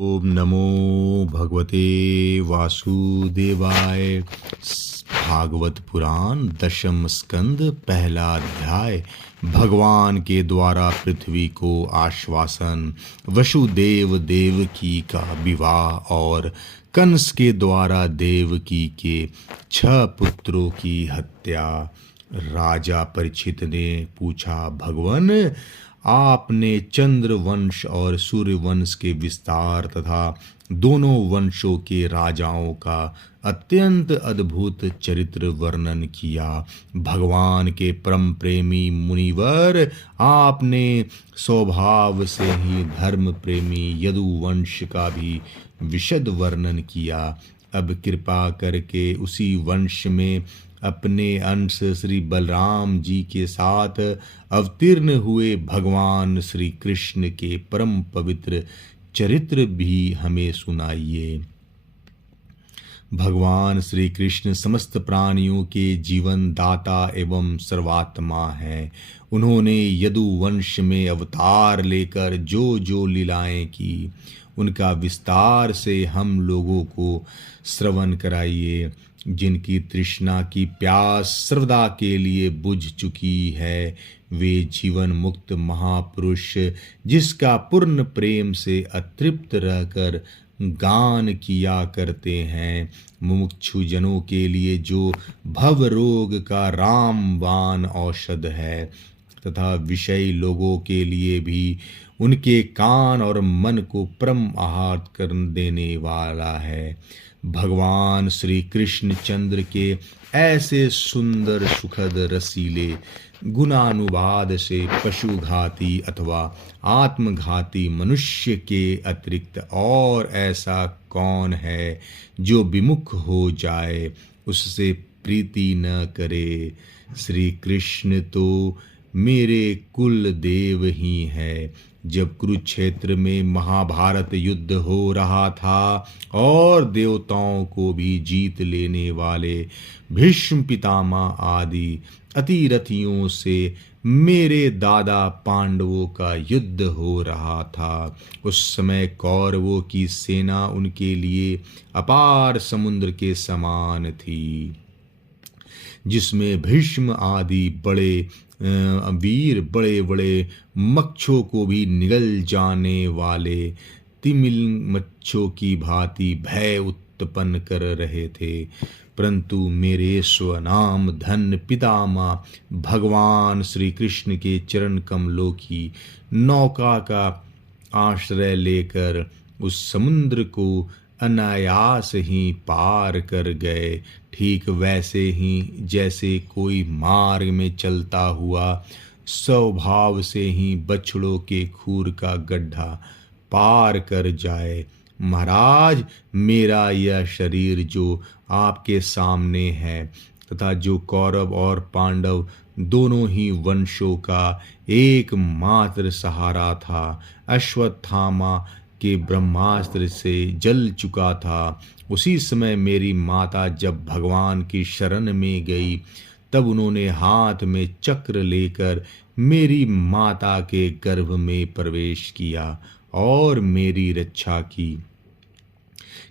ओम नमो भगवते वासुदेवाय। भागवत पुराण दशम स्कंद पहला अध्याय। भगवान के द्वारा पृथ्वी को आश्वासन, वसुदेव देवकी का विवाह और कंस के द्वारा देवकी के 6 पुत्रों की हत्या। राजा परीक्षित ने पूछा, भगवान, आपने चंद्र वंश और सूर्य वंश के विस्तार तथा दोनों वंशों के राजाओं का अत्यंत अद्भुत चरित्र वर्णन किया। भगवान के परम प्रेमी मुनिवर, आपने स्वभाव से ही धर्म प्रेमी यदुवंश का भी विशद वर्णन किया। अब कृपा करके उसी वंश में अपने अंश श्री बलराम जी के साथ अवतीर्ण हुए भगवान श्री कृष्ण के परम पवित्र चरित्र भी हमें सुनाइए। भगवान श्री कृष्ण समस्त प्राणियों के जीवन दाता एवं सर्वात्मा हैं। उन्होंने यदुवंश में अवतार लेकर जो जो लीलाएं की, उनका विस्तार से हम लोगों को श्रवण कराइए। जिनकी तृष्णा की प्यास सर्वदा के लिए बुझ चुकी है, वे जीवन मुक्त महापुरुष, जिसका पूर्ण प्रेम से अतृप्त रहकर गान किया करते हैं, मुमुक्षु जनों के लिए जो भव रोग का रामबाण औषध है, तथा विषयी लोगों के लिए भी उनके कान और मन को परम आहार कर देने वाला है। भगवान श्री कृष्ण चंद्र के ऐसे सुंदर सुखद रसीले गुणानुवाद से पशुघाती अथवा आत्मघाती मनुष्य के अतिरिक्त और ऐसा कौन है जो विमुख हो जाए, उससे प्रीति न करे। श्री कृष्ण तो मेरे कुल देव ही है। जब कुरुक्षेत्र में महाभारत युद्ध हो रहा था और देवताओं को भी जीत लेने वाले भीष्म पितामह आदि अतिरथियों से मेरे दादा पांडवों का युद्ध हो रहा था, उस समय कौरवों की सेना उनके लिए अपार समुद्र के समान थी, जिसमें भीष्म आदि बड़े वीर बड़े बड़े मच्छों को भी निगल जाने वाले तिमिल मच्छों की भांति भय उत्पन्न कर रहे थे। परंतु मेरे स्वनाम धन पितामह भगवान श्री कृष्ण के चरण कमलों की नौका का आश्रय लेकर उस समुद्र को अनायास ही पार कर गए। ठीक वैसे ही जैसे कोई मार्ग में चलता हुआ स्वभाव से ही बछड़ों के खूर का गड्ढा पार कर जाए। महाराज, मेरा यह शरीर जो आपके सामने है तथा जो कौरव और पांडव दोनों ही वंशों का एकमात्र सहारा था, अश्वत्थामा के ब्रह्मास्त्र से जल चुका था। उसी समय मेरी माता जब भगवान की शरण में गई, तब उन्होंने हाथ में चक्र लेकर मेरी माता के गर्भ में प्रवेश किया और मेरी रक्षा की।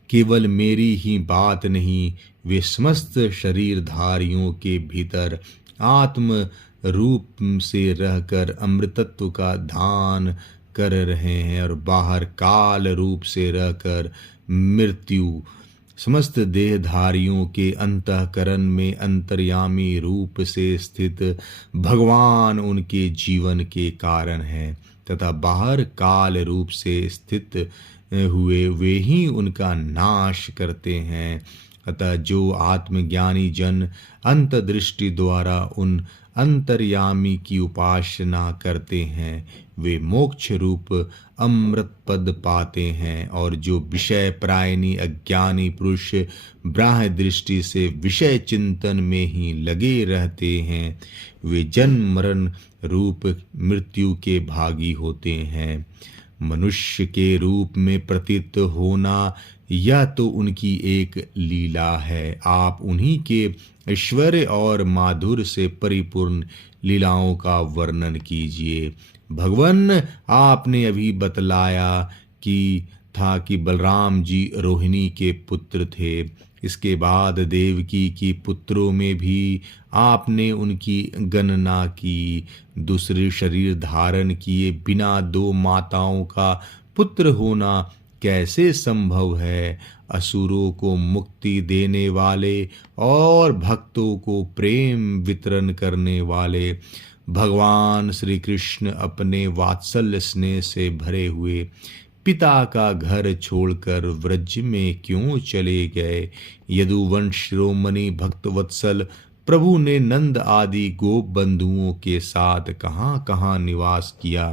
केवल मेरी ही बात नहीं, वे समस्त शरीरधारियों के भीतर आत्म रूप से रहकर अमृतत्व का दान कर रहे हैं और बाहर काल रूप से रहकर मृत्यु समस्त देहधारियों के अंतःकरण में अंतर्यामी रूप से स्थित भगवान उनके जीवन के कारण है, तथा बाहर काल रूप से स्थित हुए वे ही उनका नाश करते हैं। अतः जो आत्मज्ञानी जन अंतदृष्टि द्वारा उन अंतर्यामी की उपासना करते हैं, वे मोक्ष रूप अमृत पद पाते हैं। और जो विषय प्रायणी अज्ञानी पुरुष ब्राह्य दृष्टि से विषय चिंतन में ही लगे रहते हैं, वे जन्म मरण रूप मृत्यु के भागी होते हैं। मनुष्य के रूप में प्रतीत होना यह तो उनकी एक लीला है। आप उन्हीं के ऐश्वर्य और माधुर्य से परिपूर्ण लीलाओं का वर्णन कीजिए। भगवान, आपने अभी बतलाया कि था कि बलराम जी रोहिणी के पुत्र थे। इसके बाद देवकी की पुत्रों में भी आपने उनकी गणना की। दूसरे शरीर धारण किए बिना दो माताओं का पुत्र होना कैसे संभव है? असुरों को मुक्ति देने वाले और भक्तों को प्रेम वितरण करने वाले भगवान श्री कृष्ण अपने वात्सल्य स्नेह से भरे हुए पिता का घर छोड़कर व्रज में क्यों चले गए? यदुवंश शिरोमणि भक्त वत्सल प्रभु ने नंद आदि गोप बंधुओं के साथ कहाँ कहाँ निवास किया?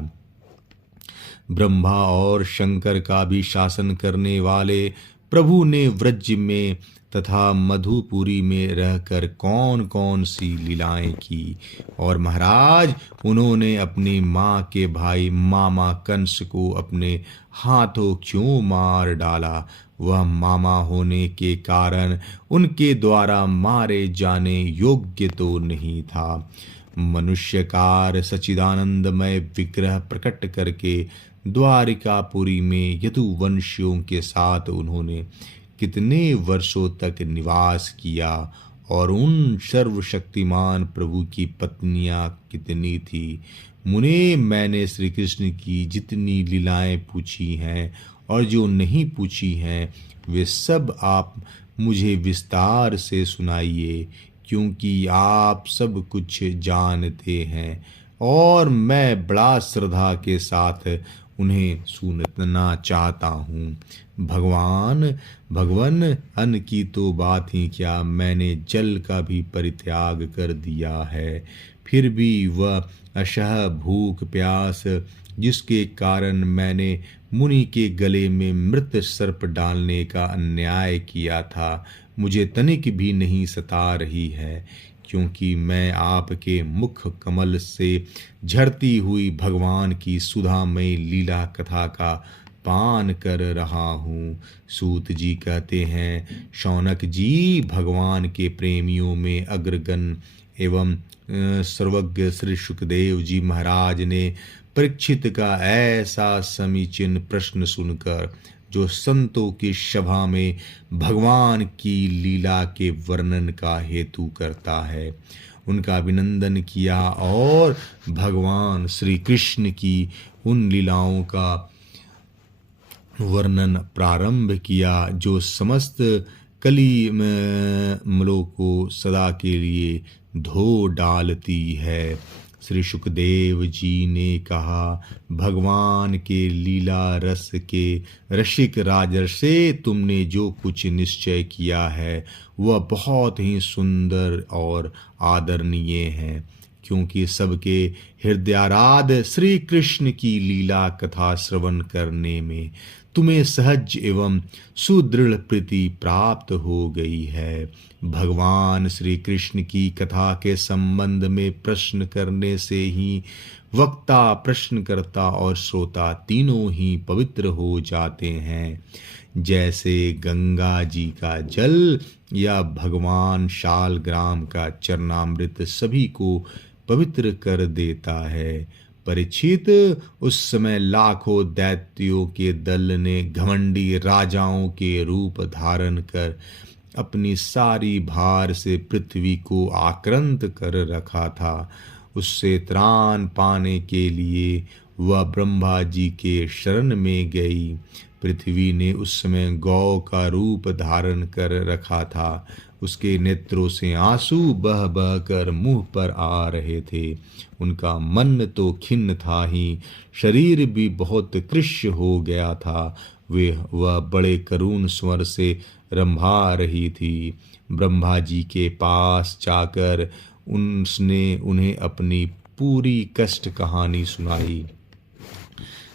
ब्रह्मा और शंकर का भी शासन करने वाले प्रभु ने व्रज में तथा मधुपुरी में रहकर कौन कौन सी लीलाएं की? और महाराज, उन्होंने अपनी माँ के भाई मामा कंस को अपने हाथों क्यों मार डाला? वह मामा होने के कारण उनके द्वारा मारे जाने योग्य तो नहीं था। मनुष्यकार सच्चिदानंदमय विग्रह प्रकट करके द्वारिकापुरी में यदुवंशियों के साथ उन्होंने कितने वर्षों तक निवास किया और उन सर्वशक्तिमान प्रभु की पत्नियां कितनी थी? मुने, मैंने श्री कृष्ण की जितनी लीलाएं पूछी हैं और जो नहीं पूछी हैं वे सब आप मुझे विस्तार से सुनाइए, क्योंकि आप सब कुछ जानते हैं और मैं बड़ा श्रद्धा के साथ उन्हें सुनना चाहता हूँ। भगवान, अन्न की तो बात ही क्या, मैंने जल का भी परित्याग कर दिया है, फिर भी वह अशह भूख प्यास जिसके कारण मैंने मुनि के गले में मृत सर्प डालने का अन्याय किया था, मुझे तनिक भी नहीं सता रही है, क्योंकि मैं आपके मुख कमल से झरती हुई भगवान की सुधामय लीला कथा का पान कर रहा हूँ। सूत जी कहते हैं, शौनक जी, भगवान के प्रेमियों में अग्रगण एवं सर्वज्ञ श्री सुखदेव जी महाराज ने परीक्षित का ऐसा समीचीन प्रश्न सुनकर, जो संतों की सभा में भगवान की लीला के वर्णन का हेतु करता है, उनका अभिनंदन किया और भगवान श्री कृष्ण की उन लीलाओं का वर्णन प्रारंभ किया जो समस्त कली मलों को सदा के लिए धो डालती है। श्री सुखदेव जी ने कहा, भगवान के लीला रस के रसिक राजर्षे, तुमने जो कुछ निश्चय किया है वह बहुत ही सुंदर और आदरणीय है, क्योंकि सबके हृदयाराध श्री कृष्ण की लीला कथा श्रवण करने में तुम्हें सहज एवं सुदृढ़ प्रीति प्राप्त हो गई है। भगवान श्री कृष्ण की कथा के संबंध में प्रश्न करने से ही वक्ता, प्रश्नकर्ता और श्रोता तीनों ही पवित्र हो जाते हैं। जैसे गंगा जी का जल या भगवान शालग्राम का चरणामृत सभी को पवित्र कर देता है। परीक्षित, उस समय लाखों दैत्यों के दल ने घमंडी राजाओं के रूप धारण कर अपनी सारी भार से पृथ्वी को आक्रांत कर रखा था। उससे त्राण पाने के लिए वह ब्रह्मा जी के शरण में गई। पृथ्वी ने उस समय गौ का रूप धारण कर रखा था। उसके नेत्रों से आंसू बह बह कर मुंह पर आ रहे थे। उनका मन तो खिन्न था ही, शरीर भी बहुत कृश्य हो गया था। वह बड़े करुण स्वर से रंभा रही थी। ब्रह्मा जी के पास जाकर उसने उन्हें अपनी पूरी कष्ट कहानी सुनाई।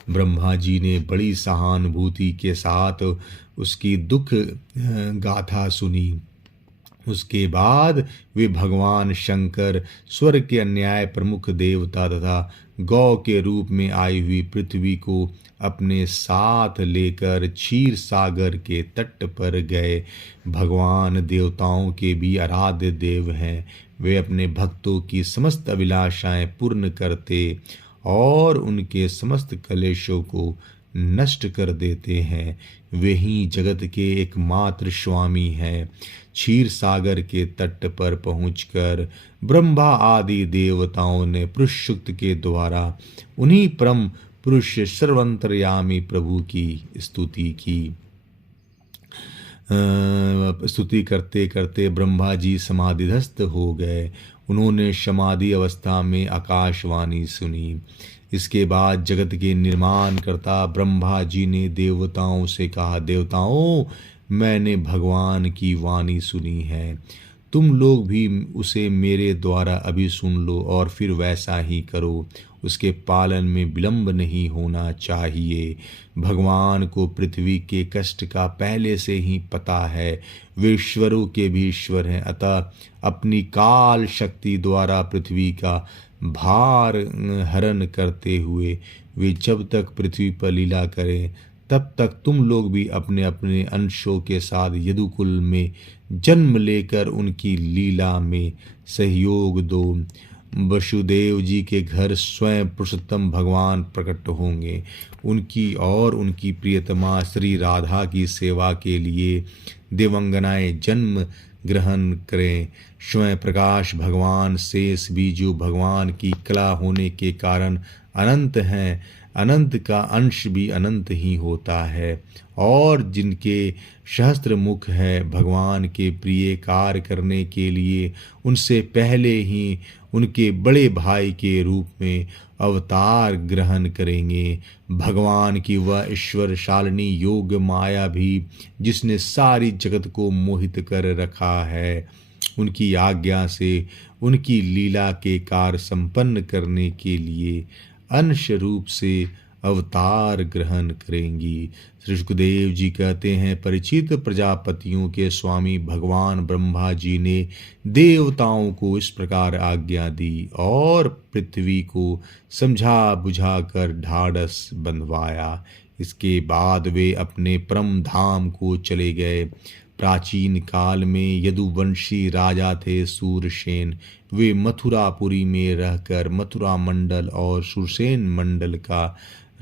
ब्रह्मा जी ने बड़ी सहानुभूति के साथ उसकी दुख गाथा सुनी। उसके बाद वे भगवान शंकर, स्वर्ग के अन्याय प्रमुख देवता तथा गौ के रूप में आई हुई पृथ्वी को अपने साथ लेकर क्षीर सागर के तट पर गए। भगवान देवताओं के भी आराध्य देव हैं। वे अपने भक्तों की समस्त अभिलाषाएं पूर्ण करते और उनके समस्त कलेशों को नष्ट कर देते हैं। वे ही जगत के एकमात्र स्वामी हैं। क्षीर सागर के तट पर पहुंचकर ब्रह्मा आदि देवताओं ने पुरुष सूक्त के द्वारा उन्हीं परम पुरुष सर्वंतर्यामी प्रभु की स्तुति की। स्तुति करते करते ब्रह्मा जी समाधिस्थ हो गए। उन्होंने समाधि अवस्था में आकाशवाणी सुनी। इसके बाद जगत के निर्माण करता ब्रह्मा जी ने देवताओं से कहा, देवताओं, मैंने भगवान की वाणी सुनी है, तुम लोग भी उसे मेरे द्वारा अभी सुन लो और फिर वैसा ही करो। उसके पालन में विलंब नहीं होना चाहिए। भगवान को पृथ्वी के कष्ट का पहले से ही पता है। वे ईश्वरों के भी ईश्वर हैं, अतः अपनी काल शक्ति द्वारा पृथ्वी का भार हरण करते हुए वे जब तक पृथ्वी पर लीला करें तब तक तुम लोग भी अपने अपने अंशों के साथ यदुकुल में जन्म लेकर उनकी लीला में सहयोग दो। वसुदेव जी के घर स्वयं पुरुषोत्तम भगवान प्रकट होंगे। उनकी और उनकी प्रियतमा श्री राधा की सेवा के लिए देवंगनाएं जन्म ग्रहण करें। स्वयं प्रकाश भगवान शेष भी जो भगवान की कला होने के कारण अनंत हैं, अनंत का अंश भी अनंत ही होता है, और जिनके सहस्त्र मुख है, भगवान के प्रिय कार्य करने के लिए उनसे पहले ही उनके बड़े भाई के रूप में अवतार ग्रहण करेंगे। भगवान की वह ईश्वरशालिनी योग माया भी जिसने सारी जगत को मोहित कर रखा है, उनकी आज्ञा से उनकी लीला के कार्य संपन्न करने के लिए अंश रूप से अवतार ग्रहण करेंगी। श्री सुखदेव जी कहते हैं, परिचित प्रजापतियों के स्वामी भगवान ब्रह्मा जी ने देवताओं को इस प्रकार आज्ञा दी और पृथ्वी को समझा बुझा कर ढाढ़स बंधवाया। इसके बाद वे अपने परम धाम को चले गए। प्राचीन काल में यदुवंशी राजा थे सूरसेन। वे मथुरापुरी में रहकर मथुरा मंडल और सुरसेन मंडल का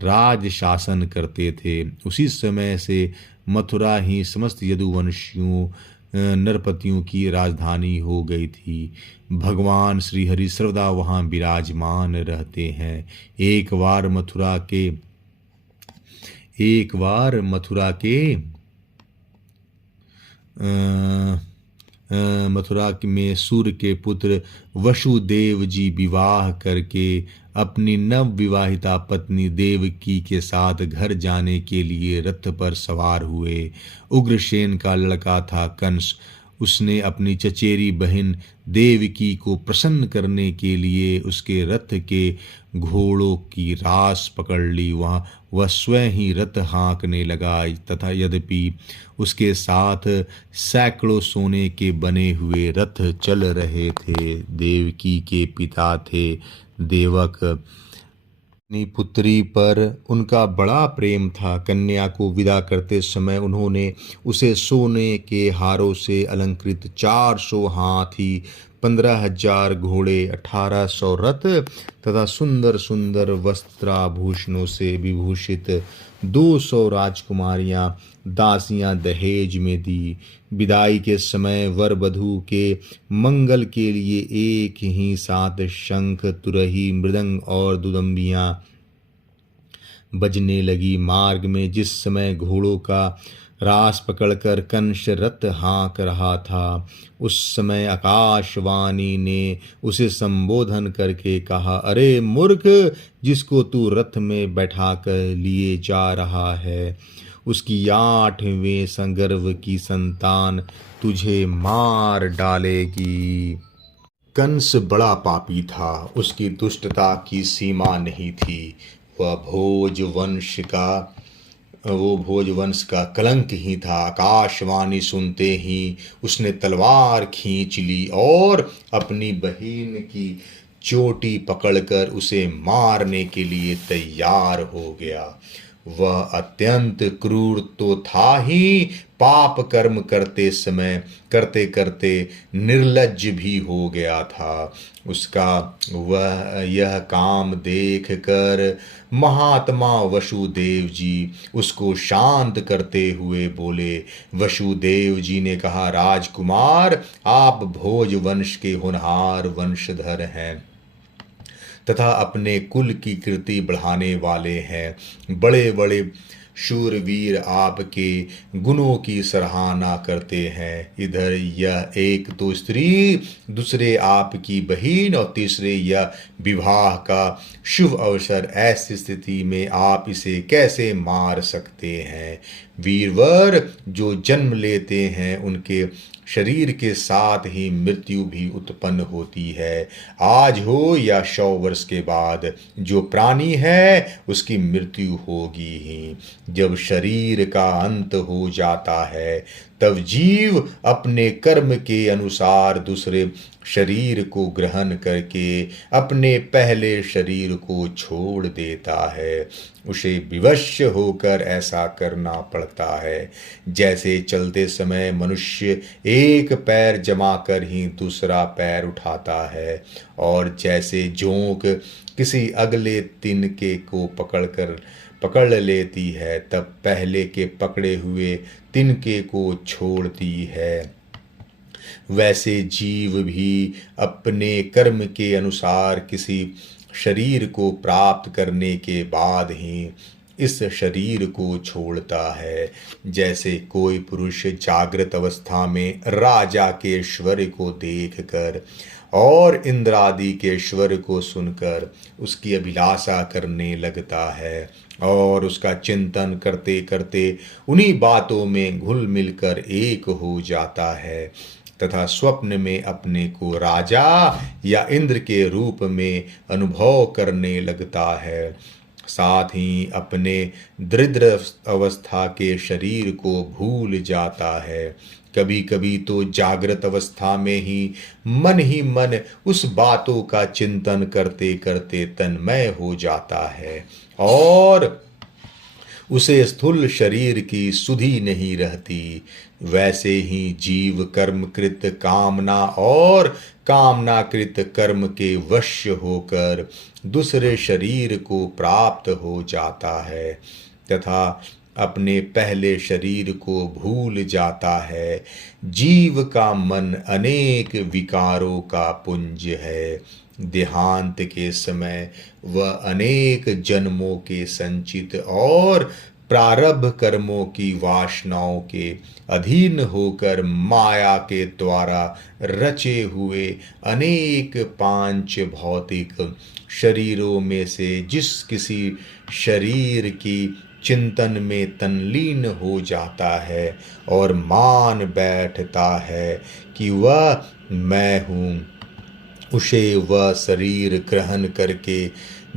राज शासन करते थे। उसी समय से मथुरा ही समस्त यदुवंशियों नरपतियों की राजधानी हो गई थी। भगवान श्री हरि सर्वदा वहाँ विराजमान रहते हैं। एक बार मथुरा में सूर्य के पुत्र वसुदेव जी विवाह करके अपनी नव विवाहिता पत्नी देवकी के साथ घर जाने के लिए रथ पर सवार हुए। उग्रसेन का लड़का था कंस। उसने अपनी चचेरी बहन देवकी को प्रसन्न करने के लिए उसके रथ के घोड़ों की रास पकड़ ली। वह स्वयं ही रथ हाँकने लगा, तथा यद्यपि उसके साथ सैकड़ों सोने के बने हुए रथ चल रहे थे। देवकी के पिता थे देवक। अपनी पुत्री पर उनका बड़ा प्रेम था। कन्या को विदा करते समय उन्होंने उसे सोने के हारों से अलंकृत 400 हाथी, 15,000 घोड़े, 1800 रथ तथा सुंदर सुंदर वस्त्राभूषणों से विभूषित 200 राजकुमारियां दासियां दहेज में दी। विदाई के समय वर वधू के मंगल के लिए एक ही साथ शंख, तुरही, मृदंग और दुदंबियां बजने लगी। मार्ग में जिस समय घोड़ों का रास पकड़कर कंस रथ हाँक रहा था, उस समय आकाशवाणी ने उसे संबोधन करके कहा, अरे मूर्ख, जिसको तू रथ में बैठा कर लिए जा रहा है, उसकी 8वें संगर्भ की संतान तुझे मार डालेगी। कंस बड़ा पापी था। उसकी दुष्टता की सीमा नहीं थी। वह भोजवंश का कलंक ही था। आकाशवाणी सुनते ही उसने तलवार खींच ली और अपनी बहन की चोटी पकड़कर उसे मारने के लिए तैयार हो गया। वह अत्यंत क्रूर तो था ही, पाप कर्म करते समय करते करते निर्लज्ज भी हो गया था। उसका वह यह काम देख कर महात्मा वसुदेव जी उसको शांत करते हुए बोले। वसुदेव जी ने कहा, राजकुमार, आप भोज वंश के होनहार वंशधर हैं तथा अपने कुल की कीर्ति बढ़ाने वाले हैं। बड़े बड़े शूरवीर आपके गुणों की सराहना करते हैं। इधर यह एक तो स्त्री, दूसरे आपकी बहन और तीसरे यह विवाह का शुभ अवसर। ऐसी स्थिति में आप इसे कैसे मार सकते हैं? वीरवर जो जन्म लेते हैं उनके शरीर के साथ ही मृत्यु भी उत्पन्न होती है। आज हो या 100 वर्ष के बाद जो प्राणी है उसकी मृत्यु होगी ही। जब शरीर का अंत हो जाता है तब जीव अपने कर्म के अनुसार दूसरे शरीर को ग्रहण करके अपने पहले शरीर को छोड़ देता है। उसे विवश होकर ऐसा करना पड़ता है। जैसे चलते समय मनुष्य एक पैर जमा कर ही दूसरा पैर उठाता है, और जैसे जोंक किसी अगले तिनके को पकड़ लेती है तब पहले के पकड़े हुए तिनके को छोड़ती है, वैसे जीव भी अपने कर्म के अनुसार किसी शरीर को प्राप्त करने के बाद ही इस शरीर को छोड़ता है। जैसे कोई पुरुष जागृत अवस्था में राजा के ऐश्वर्य को देखकर और इंद्रादि के ऐश्वर्य को सुनकर उसकी अभिलाषा करने लगता है और उसका चिंतन करते करते उन्हीं बातों में घुल मिलकर एक हो जाता है तथा स्वप्न में अपने को राजा या इंद्र के रूप में अनुभव करने लगता है। साथ ही अपने दरिद्र अवस्था के शरीर को भूल जाता है। कभी कभी तो जागृत अवस्था में ही मन उस बातों का चिंतन करते करते तन्मय हो जाता है और उसे स्थूल शरीर की सुधि नहीं रहती। वैसे ही जीव कर्मकृत कामना और कामनाकृत कर्म के वश होकर दूसरे शरीर को प्राप्त हो जाता है तथा अपने पहले शरीर को भूल जाता है। जीव का मन अनेक विकारों का पुंज है। देहांत के समय वह अनेक जन्मों के संचित और प्रारब्ध कर्मों की वासनाओं के अधीन होकर माया के द्वारा रचे हुए अनेक पांच भौतिक शरीरों में से जिस किसी शरीर की चिंतन में तल्लीन हो जाता है और मान बैठता है कि वह मैं हूँ, उसे वह शरीर ग्रहण करके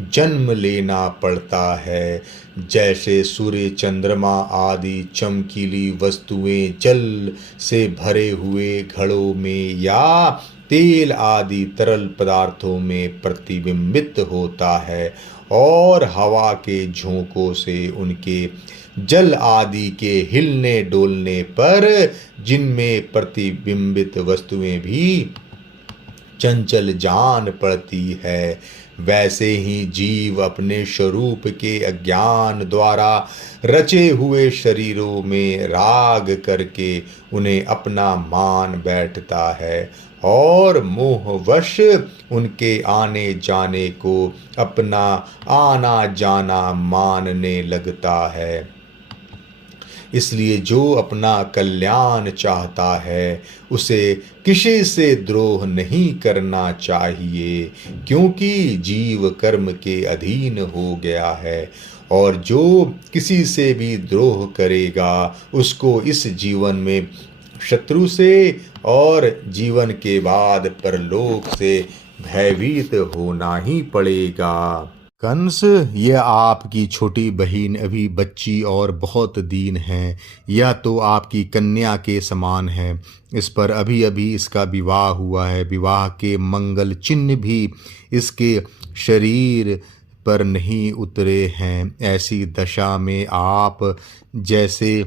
जन्म लेना पड़ता है। जैसे सूर्य, चंद्रमा आदि चमकीली वस्तुएं जल से भरे हुए घड़ों में या तेल आदि तरल पदार्थों में प्रतिबिंबित होता है और हवा के झोंकों से उनके जल आदि के हिलने डोलने पर जिनमें प्रतिबिंबित वस्तुएं भी चंचल जान पड़ती है, वैसे ही जीव अपने स्वरूप के अज्ञान द्वारा रचे हुए शरीरों में राग करके उन्हें अपना मान बैठता है और मोहवश उनके आने जाने को अपना आना जाना मानने लगता है। इसलिए जो अपना कल्याण चाहता है उसे किसी से द्रोह नहीं करना चाहिए, क्योंकि जीव कर्म के अधीन हो गया है और जो किसी से भी द्रोह करेगा उसको इस जीवन में शत्रु से और जीवन के बाद परलोक से भयभीत होना ही पड़ेगा। कंस, यह आपकी छोटी बहन अभी बच्ची और बहुत दीन है। यह तो आपकी कन्या के समान है। इस पर अभी अभी इसका विवाह हुआ है। विवाह के मंगल चिन्ह भी इसके शरीर पर नहीं उतरे हैं। ऐसी दशा में आप जैसे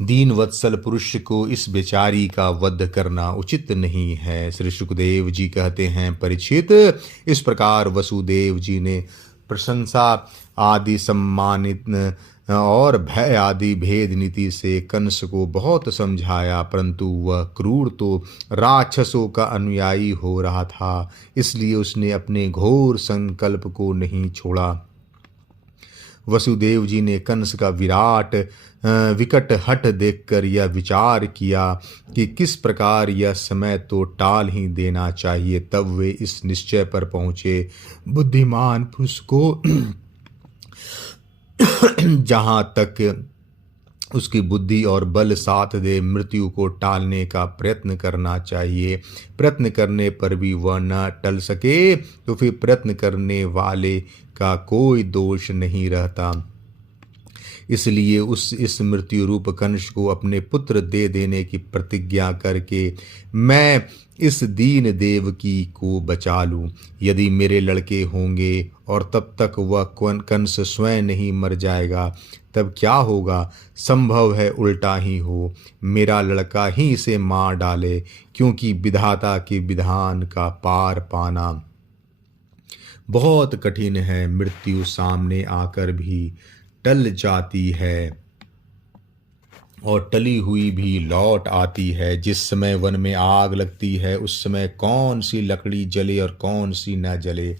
दीन वत्सल पुरुष को इस बेचारी का वध करना उचित नहीं है। श्री सुखदेव जी कहते हैं, परीक्षित, इस प्रकार वसुदेव जी ने प्रशंसा आदि सम्मानित और भय आदि भेद नीति से कंस को बहुत समझाया, परंतु वह क्रूर तो राक्षसों का अनुयायी हो रहा था, इसलिए उसने अपने घोर संकल्प को नहीं छोड़ा। वसुदेव जी ने कंस का विकट हट देखकर यह विचार किया कि किस प्रकार यह समय तो टाल ही देना चाहिए। तब वे इस निश्चय पर पहुँचे, बुद्धिमान पुरुष को जहाँ तक उसकी बुद्धि और बल साथ दे मृत्यु को टालने का प्रयत्न करना चाहिए। प्रयत्न करने पर भी वह न टल सके तो फिर प्रयत्न करने वाले का कोई दोष नहीं रहता। इसलिए इस मृत्यु रूप कंस को अपने पुत्र दे देने की प्रतिज्ञा करके मैं इस दीन देवकी को बचा लूं। यदि मेरे लड़के होंगे और तब तक वह कंस स्वयं नहीं मर जाएगा, तब क्या होगा? संभव है उल्टा ही हो, मेरा लड़का ही इसे मार डाले, क्योंकि विधाता के विधान का पार पाना बहुत कठिन है। मृत्यु सामने आकर भी टल जाती है और टली हुई भी लौट आती है। जिस समय वन में आग लगती है उस समय कौन सी लकड़ी जले और कौन सी न जले,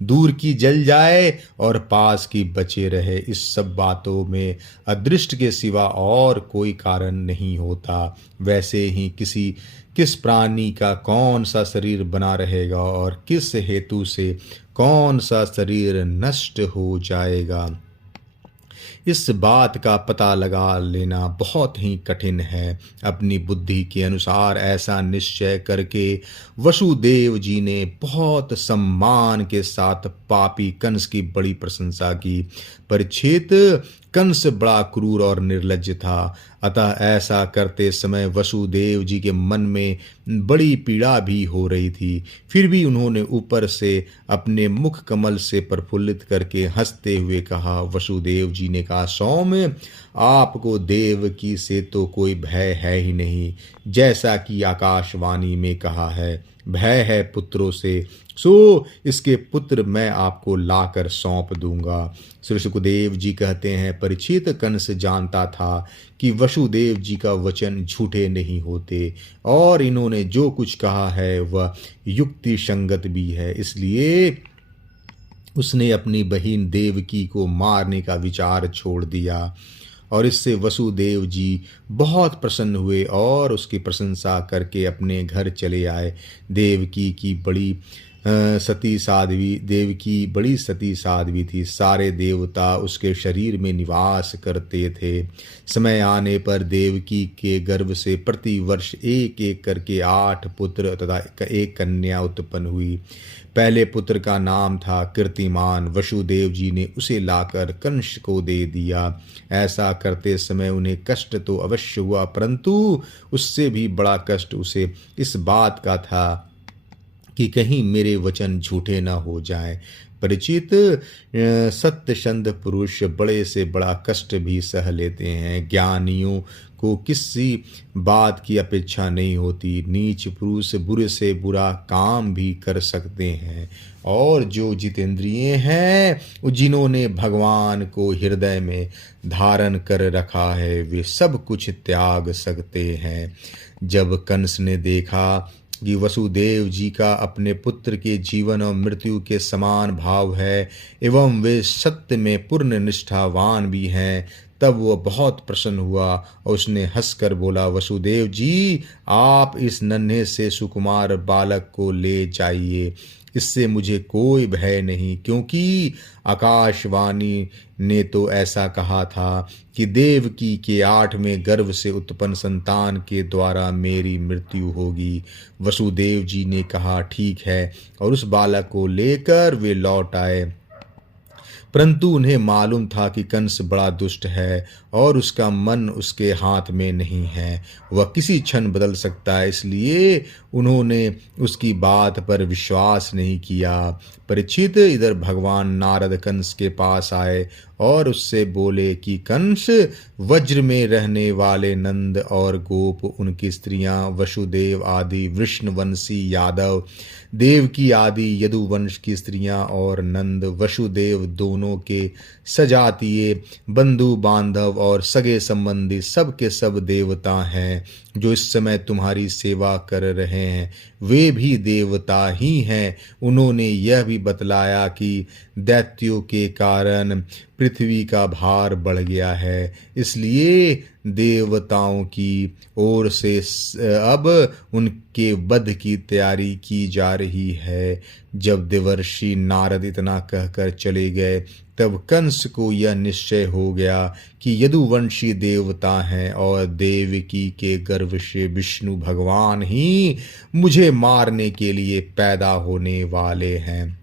दूर की जल जाए और पास की बचे रहे, इस सब बातों में अदृष्ट के सिवा और कोई कारण नहीं होता। वैसे ही किस प्राणी का कौन सा शरीर बना रहेगा और किस हेतु से कौन सा शरीर नष्ट हो जाएगा, इस बात का पता लगा लेना बहुत ही कठिन है। अपनी बुद्धि के अनुसार ऐसा निश्चय करके वसुदेव जी ने बहुत सम्मान के साथ पापी कंस की बड़ी प्रशंसा की। परीक्षित, कंस बड़ा क्रूर और निर्लज्ज था, अतः ऐसा करते समय वसुदेव जी के मन में बड़ी पीड़ा भी हो रही थी। फिर भी उन्होंने ऊपर से अपने मुख कमल से प्रफुल्लित करके हंसते हुए कहा। वसुदेव जी ने कहा, सौम्य, आपको देवकी से तो कोई भय है ही नहीं, जैसा कि आकाशवाणी में कहा है, भय है पुत्रों से, सो इसके पुत्र मैं आपको लाकर सौंप दूंगा। श्री सुखदेव जी कहते हैं, परीक्षित, कंस जानता था कि वसुदेव जी का वचन झूठे नहीं होते और इन्होंने जो कुछ कहा है वह युक्ति संगत भी है, इसलिए उसने अपनी बहन देवकी को मारने का विचार छोड़ दिया। और इससे वसुदेव जी बहुत प्रसन्न हुए और उसकी प्रशंसा करके अपने घर चले आए। देवकी बड़ी सती साध्वी थी। सारे देवता उसके शरीर में निवास करते थे। समय आने पर देवकी के गर्भ से प्रति वर्ष एक एक करके 8 पुत्र तथा 1 कन्या उत्पन्न हुई। पहले पुत्र का नाम था कीर्तिमान। वसुदेव जी ने उसे लाकर कंस को दे दिया। ऐसा करते समय उन्हें कष्ट तो अवश्य हुआ, परंतु उससे भी बड़ा कष्ट उसे इस बात का था कि कहीं मेरे वचन झूठे न हो जाएं। परिचित, सत्यसंध पुरुष बड़े से बड़ा कष्ट भी सह लेते हैं। ज्ञानियों को किसी बात की अपेक्षा नहीं होती। नीच पुरुष बुरे से बुरा काम भी कर सकते हैं, और जो जितेंद्रिय हैं, जिन्होंने भगवान को हृदय में धारण कर रखा है, वे सब कुछ त्याग सकते हैं। जब कंस ने देखा कि वसुदेव जी का अपने पुत्र के जीवन और मृत्यु के समान भाव है एवं वे सत्य में पूर्ण निष्ठावान भी हैं, तब वह बहुत प्रसन्न हुआ और उसने हंसकर बोला, वसुदेव जी, आप इस नन्हे से सुकुमार बालक को ले जाइए, इससे मुझे कोई भय नहीं, क्योंकि आकाशवाणी ने तो ऐसा कहा था कि देवकी के 8वें गर्भ से उत्पन्न संतान के द्वारा मेरी मृत्यु होगी। वसुदेव जी ने कहा, ठीक है, और उस बालक को लेकर वे लौट आए। परंतु उन्हें मालूम था कि कंस बड़ा दुष्ट है और उसका मन उसके हाथ में नहीं है, वह किसी क्षण बदल सकता है, इसलिए उन्होंने उसकी बात पर विश्वास नहीं किया। परीक्षित, इधर भगवान नारद कंस के पास आए और उससे बोले कि कंस, वज्र में रहने वाले नंद और गोप, उनकी स्त्रियां वसुदेव आदि वृष्णवंशी यादव, देवकी आदि यदुवंश की स्त्रियां और नंद वसुदेव दोनों के सजातीय बंधु बांधव और सगे संबंधी सब के सब देवता हैं जो इस समय तुम्हारी सेवा कर रहे हैं, वे भी देवता ही हैं। उन्होंने यह भी बतलाया कि दैत्यों के कारण पृथ्वी का भार बढ़ गया है, इसलिए देवताओं की ओर से अब उनके वध की तैयारी की जा रही है। जब देवर्षि नारद इतना कहकर चले गए, तब कंस को यह निश्चय हो गया कि यदुवंशी देवता हैं और देवकी के गर्भ से विष्णु भगवान ही मुझे मारने के लिए पैदा होने वाले हैं।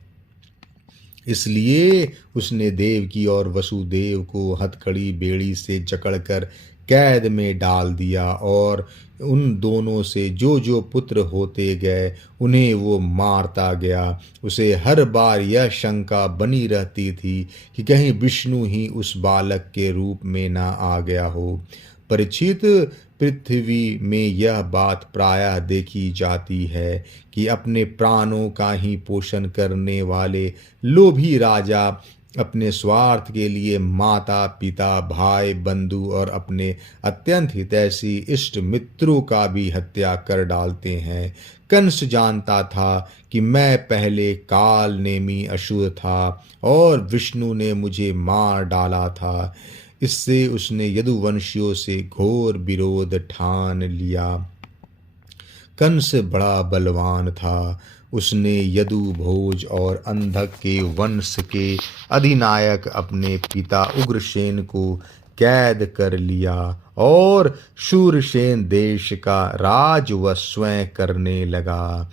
इसलिए उसने देवकी और वसुदेव को हथकड़ी बेड़ी से जकड़कर कैद में डाल दिया और उन दोनों से जो जो पुत्र होते गए उन्हें वो मारता गया। उसे हर बार यह शंका बनी रहती थी कि कहीं विष्णु ही उस बालक के रूप में ना आ गया हो। परीक्षित, पृथ्वी में यह बात प्रायः देखी जाती है कि अपने प्राणों का ही पोषण करने वाले लोभी राजा अपने स्वार्थ के लिए माता पिता भाई बंधु और अपने अत्यंत हितैषी इष्ट मित्रों का भी हत्या कर डालते हैं। कंस जानता था कि मैं पहले काल नेमी असुर था और विष्णु ने मुझे मार डाला था, इससे उसने यदुवंशियों से घोर विरोध ठान लिया। कंस बड़ा बलवान था, उसने यदु भोज और अंधक के वंश के अधिनायक अपने पिता उग्रसेन को कैद कर लिया और शूरसेन देश का राज वह स्वयं करने लगा।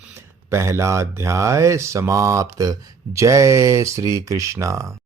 पहला अध्याय समाप्त। जय श्री कृष्णा।